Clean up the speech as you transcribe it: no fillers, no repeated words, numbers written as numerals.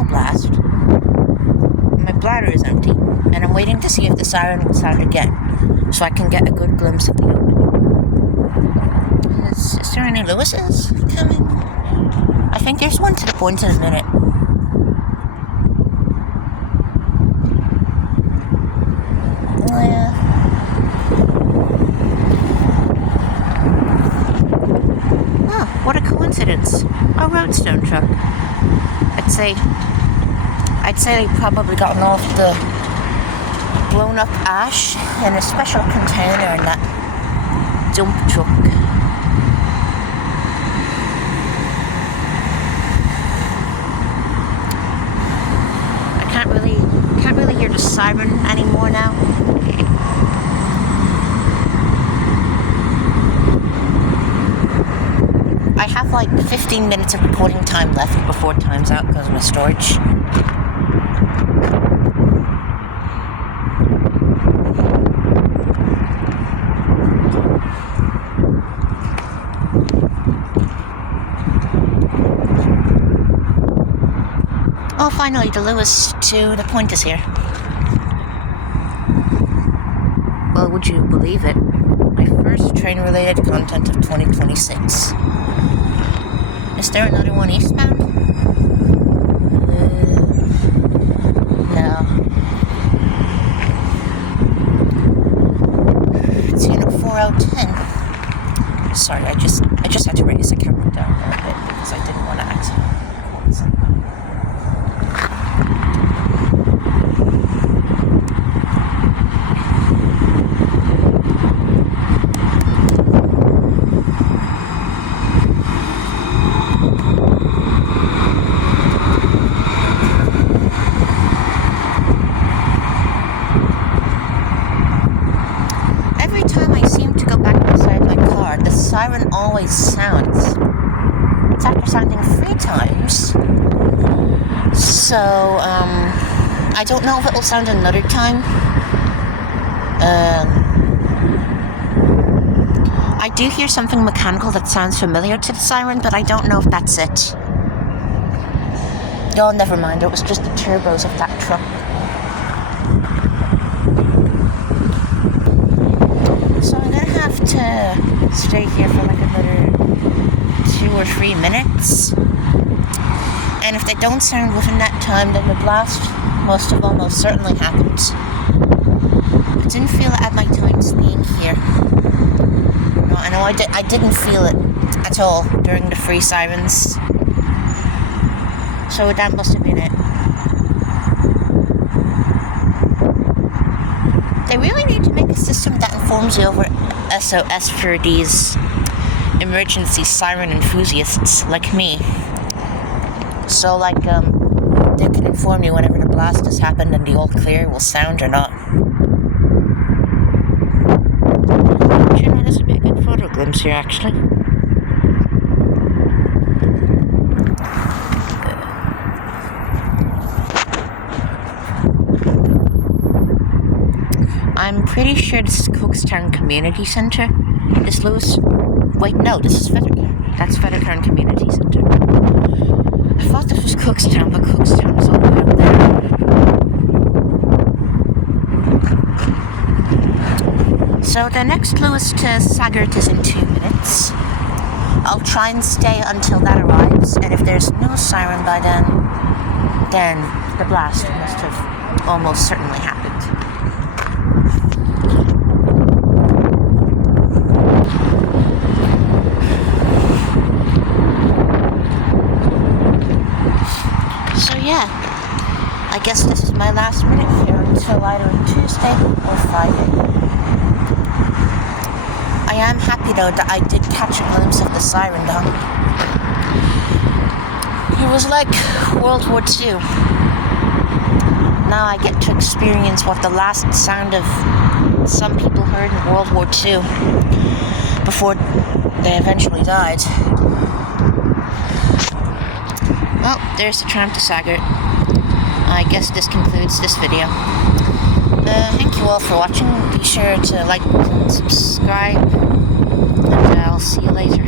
no blast. My bladder is empty, and I'm waiting to see if the siren will sound again, so I can get a good glimpse of the opening. Is there any Luases coming? I think there's one to the point in a minute. Oh, what a coincidence. A Roadstone truck. I'd say they probably gotten off the blown up ash in a special container in that dump truck. I can't really hear the siren anymore now. I have like 15 minutes of recording time left before time's out because of my storage. Oh, finally, the Luas to the point is here. Well, would you believe it? My first train-related content of 2026. Is there another one eastbound? No. It's in a 4 out of 10. Sorry, I just had to raise the camera down a little bit because I didn't want to accidentally record something. Siren always sounds. It's after sounding 3 times. So, I don't know if it will sound another time. I do hear something mechanical that sounds familiar to the siren, but I don't know if that's it. Oh, never mind. It was just the turbos of that truck. So I'm gonna have to stay here for like another 2 or 3 minutes, and if they don't sound within that time, then the blast most certainly happened. I didn't feel it at my times being here. No, I know I didn't feel it at all during the 3 sirens, so that must have been it. They really need to make a system that informs you over SOS for these emergency siren enthusiasts like me. So, like, they can inform you whenever the blast has happened and the all clear will sound or not. You know, this would be a good photo glimpse here, actually. I'm pretty sure this is Fettercairn Community Centre. This Luas... Wait, no, this is Fettercairn. That's Fettercairn Community Centre. I thought this was Cookstown, but Cookstown is all the way up there. So the next Luas to Sagart is in 2 minutes. I'll try and stay until that arrives, and if there's no siren by then the blast must have almost certainly happened. Yeah, I guess this is my last minute here until either Tuesday or Friday. I am happy though that I did catch a glimpse of the siren though. It was like World War II. Now I get to experience what the last sound of some people heard in World War II before they eventually died. Well, there's the tram to Sagart. I guess this concludes this video. Thank you all for watching. Be sure to like and subscribe, and I'll see you later.